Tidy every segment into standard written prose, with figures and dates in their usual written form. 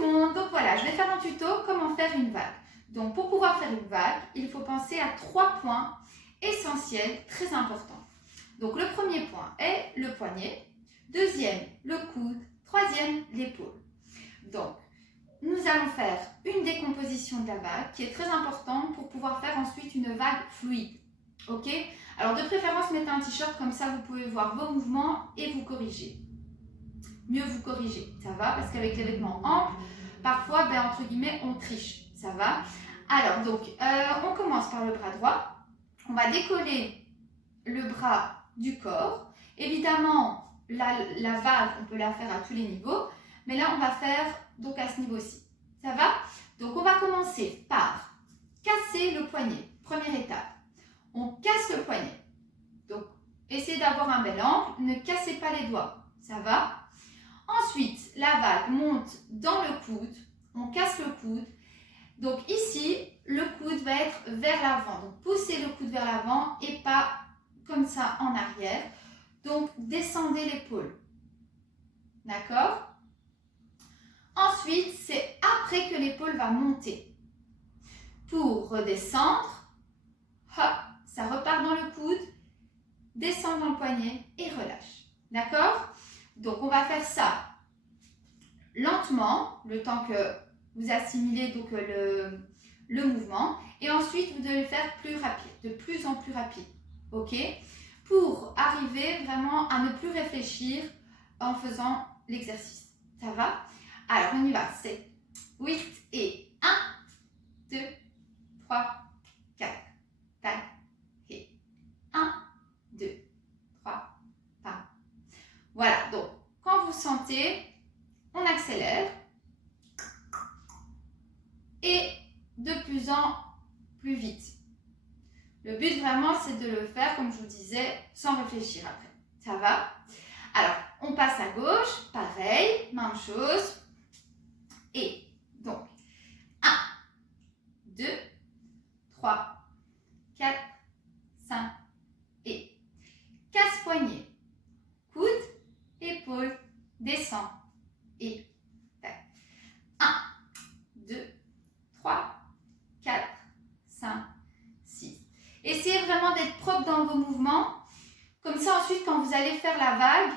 le monde, donc voilà, je vais faire un tuto comment faire une vague. Donc pour pouvoir faire une vague, il faut penser à 3 points essentiels, très importants. Donc le premier point est le poignet, deuxième le coude, troisième l'épaule. Donc nous allons faire une décomposition de la vague qui est très importante pour pouvoir faire ensuite une vague fluide. Ok? Alors de préférence mettez un t-shirt, comme ça vous pouvez voir vos mouvements et vous corriger. Mieux vous corriger, ça va? Parce qu'avec les vêtements amples, parfois, entre guillemets, on triche, ça va? Alors, donc, on commence par le bras droit. On va décoller le bras du corps. Évidemment, la vague, on peut la faire à tous les niveaux, mais là, on va faire donc à ce niveau-ci, ça va? Donc, on va commencer par casser le poignet, première étape. On casse le poignet. Donc, essayez d'avoir un bel angle, ne cassez pas les doigts, ça va? Ensuite, la vague monte dans le coude, on casse le coude. Donc ici, le coude va être vers l'avant. Donc poussez le coude vers l'avant et pas comme ça en arrière. Donc descendez l'épaule. D'accord? Ensuite, c'est après que l'épaule va monter. Pour redescendre, hop, ça repart dans le coude, descend dans le poignet et relâche. D'accord? Donc, on va faire ça lentement, le temps que vous assimilez donc le mouvement. Et ensuite, vous devez le faire plus rapide, de plus en plus rapide. OK? Pour arriver vraiment à ne plus réfléchir en faisant l'exercice. Ça va? Alors, on y va. C'est 8 et 1, 2, 3, 4. Tac. Et 1, 2, 3, pam. Voilà, donc quand vous sentez, on accélère et de plus en plus vite. Le but vraiment, c'est de le faire, comme je vous disais, sans réfléchir après. Ça va? Alors, on passe à gauche, pareil, même chose. Et donc, 1, 2, 3, 4, 5 et casse-poignet. Coude, épaule, descend et tac. 1, 2, 3, 4, 5, 6. Essayez vraiment d'être propre dans vos mouvements. Comme ça, ensuite, quand vous allez faire la vague,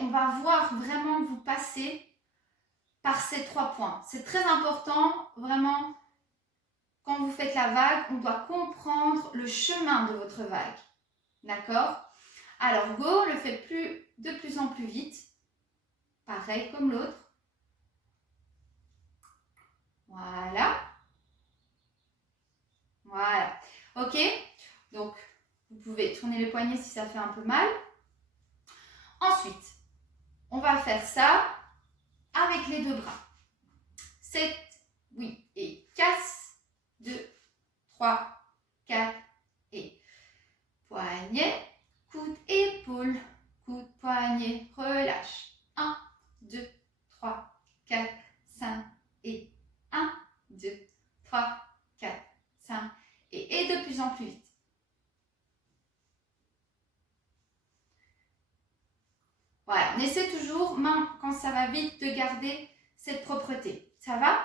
on va voir vraiment que vous passez par ces 3 points. C'est très important, vraiment, quand vous faites la vague, on doit comprendre le chemin de votre vague. D'accord? Alors, go, le faites de plus en plus vite. Pareil comme l'autre. Voilà. Voilà. OK? Donc, vous pouvez tourner les poignets si ça fait un peu mal. Ensuite, on va faire ça avec les deux bras. 7, oui, et casse. 2, 3, 4 et poignet, coude, épaule, coude, poignet, relâche. 1, 2, 3, 4, 5 et 1, 2, 3, 4, 5 et de plus en plus vite. Voilà, on essaie toujours, même quand ça va vite, de garder cette propreté. Ça va?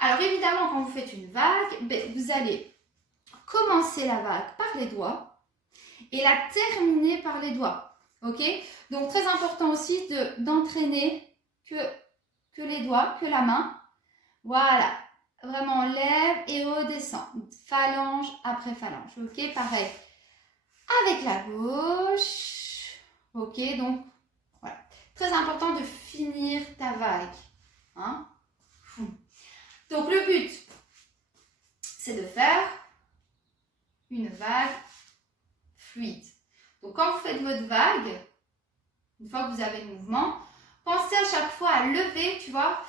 Alors évidemment, quand vous faites une vague, vous allez commencer la vague par les doigts et la terminer par les doigts. Ok? Donc très important aussi d'entraîner que les doigts, que la main. Voilà. Vraiment, on lève et redescend. Phalange après phalange. Ok? Pareil. Avec la gauche. Ok? Donc, voilà. Très important de finir ta vague. Hein? Donc, le but, c'est de faire une vague fluide. Donc, quand vous faites votre vague, une fois que vous avez le mouvement, pensez à chaque fois à lever, tu vois,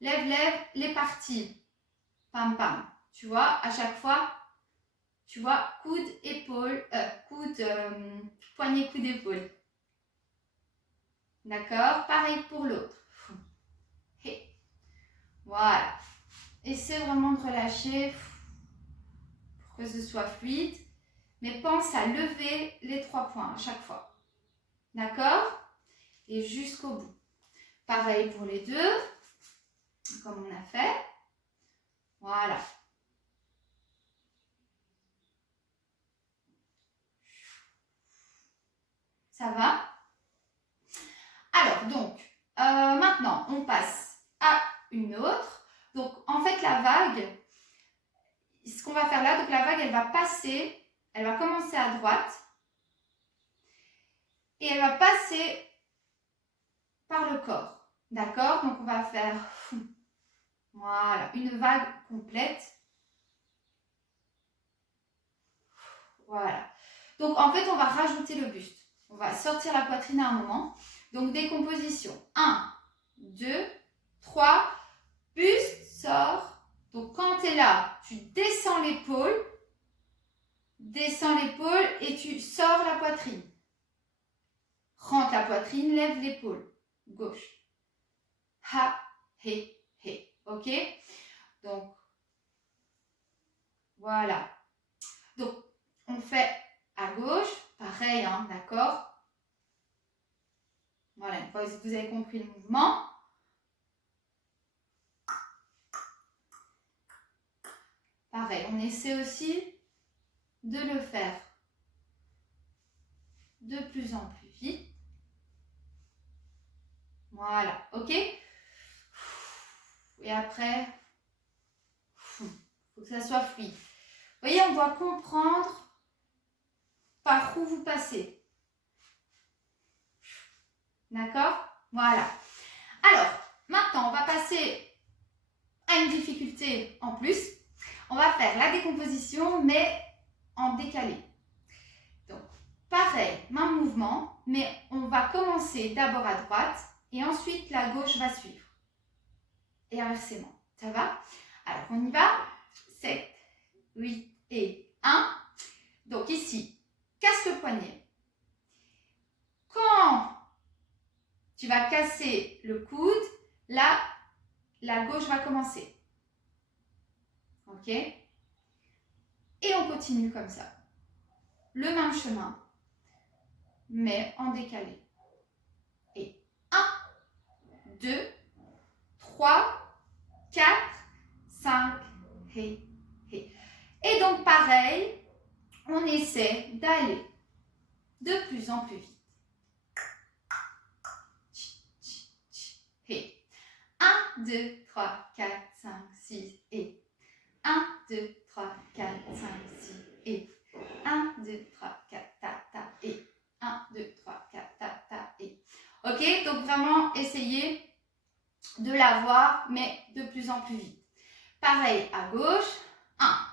lève, lève, les parties. Pam, pam. Tu vois, à chaque fois, tu vois, coude, épaule, poignet, coude, épaule. D'accord? Pareil pour l'autre. Voilà. Essaie vraiment de relâcher pour que ce soit fluide. Mais pense à lever les 3 points à chaque fois. D'accord? Et jusqu'au bout. Pareil pour les deux, comme on a fait. Voilà. Ça va? Alors, donc, maintenant, on passe à une autre. Donc, en fait, la vague, ce qu'on va faire là, donc la vague, elle va passer, elle va commencer à droite et elle va passer par le corps. D'accord? Donc, on va faire, voilà, une vague complète. Voilà. Donc, en fait, on va rajouter le buste. On va sortir la poitrine à un moment. Donc, décomposition. 1, 2, 3. Buste, sort. Donc, quand tu es là, tu descends l'épaule et tu sors la poitrine. Rentre la poitrine, lève l'épaule. Gauche. Ha, he, he. OK? Donc, voilà. Donc, on fait à gauche. Pareil, hein, d'accord? Voilà, une fois que vous avez compris le mouvement. Pareil, on essaie aussi de le faire de plus en plus vite. Voilà, ok? Et après, il faut que ça soit fluide. Vous voyez, on doit comprendre par où vous passez. D'accord? Voilà. Alors, maintenant, on va passer à une difficulté en plus. On va faire la décomposition, mais en décalé. Donc, pareil, même mouvement, mais on va commencer d'abord à droite et ensuite la gauche va suivre. Et inversement. Ça va? Alors, on y va. 7, 8 et 1. Donc ici, casse le poignet. Quand tu vas casser le coude, là, la gauche va commencer. Ok? Et on continue comme ça. Le même chemin, mais en décalé. Et 1, 2, 3, 4, 5, et. Et donc pareil, on essaie d'aller de plus en plus vite. Et 1, 2, 3, 4, 5, 6 et 1, 2, 3, 4, 5, 6 et 1, 2, 3, 4, ta, ta, et 1, 2, 3, 4, ta, ta, et. Ok, donc vraiment essayez de l'avoir, mais de plus en plus vite. Pareil à gauche, 1,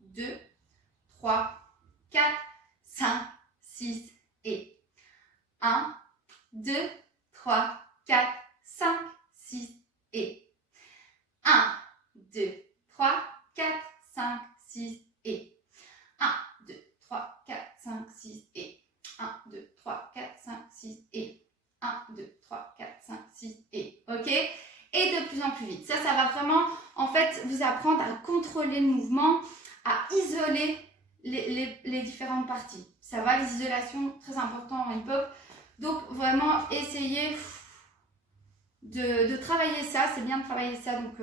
2, 3, 4, 5, 6 et 1, 2, 3, 4, 5, 6 et 1, 2, 3, 4, 5, 6 et 1, 2, 3, 4, 5, 6 et 1, 2, 3, 4, 5, 6 et 1, 2, 3, 4, 5, 6 et ok? Et de plus en plus vite. Ça va vraiment en fait vous apprendre à contrôler le mouvement, à isoler les différentes parties. Ça va, les isolations, très important en hip-hop. Donc vraiment essayez de travailler ça, c'est bien de travailler ça donc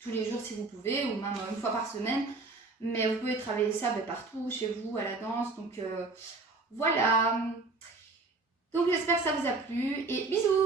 tous les jours si vous pouvez, ou même une fois par semaine, mais vous pouvez travailler ça partout, chez vous, à la danse, donc voilà. Donc j'espère que ça vous a plu et bisous.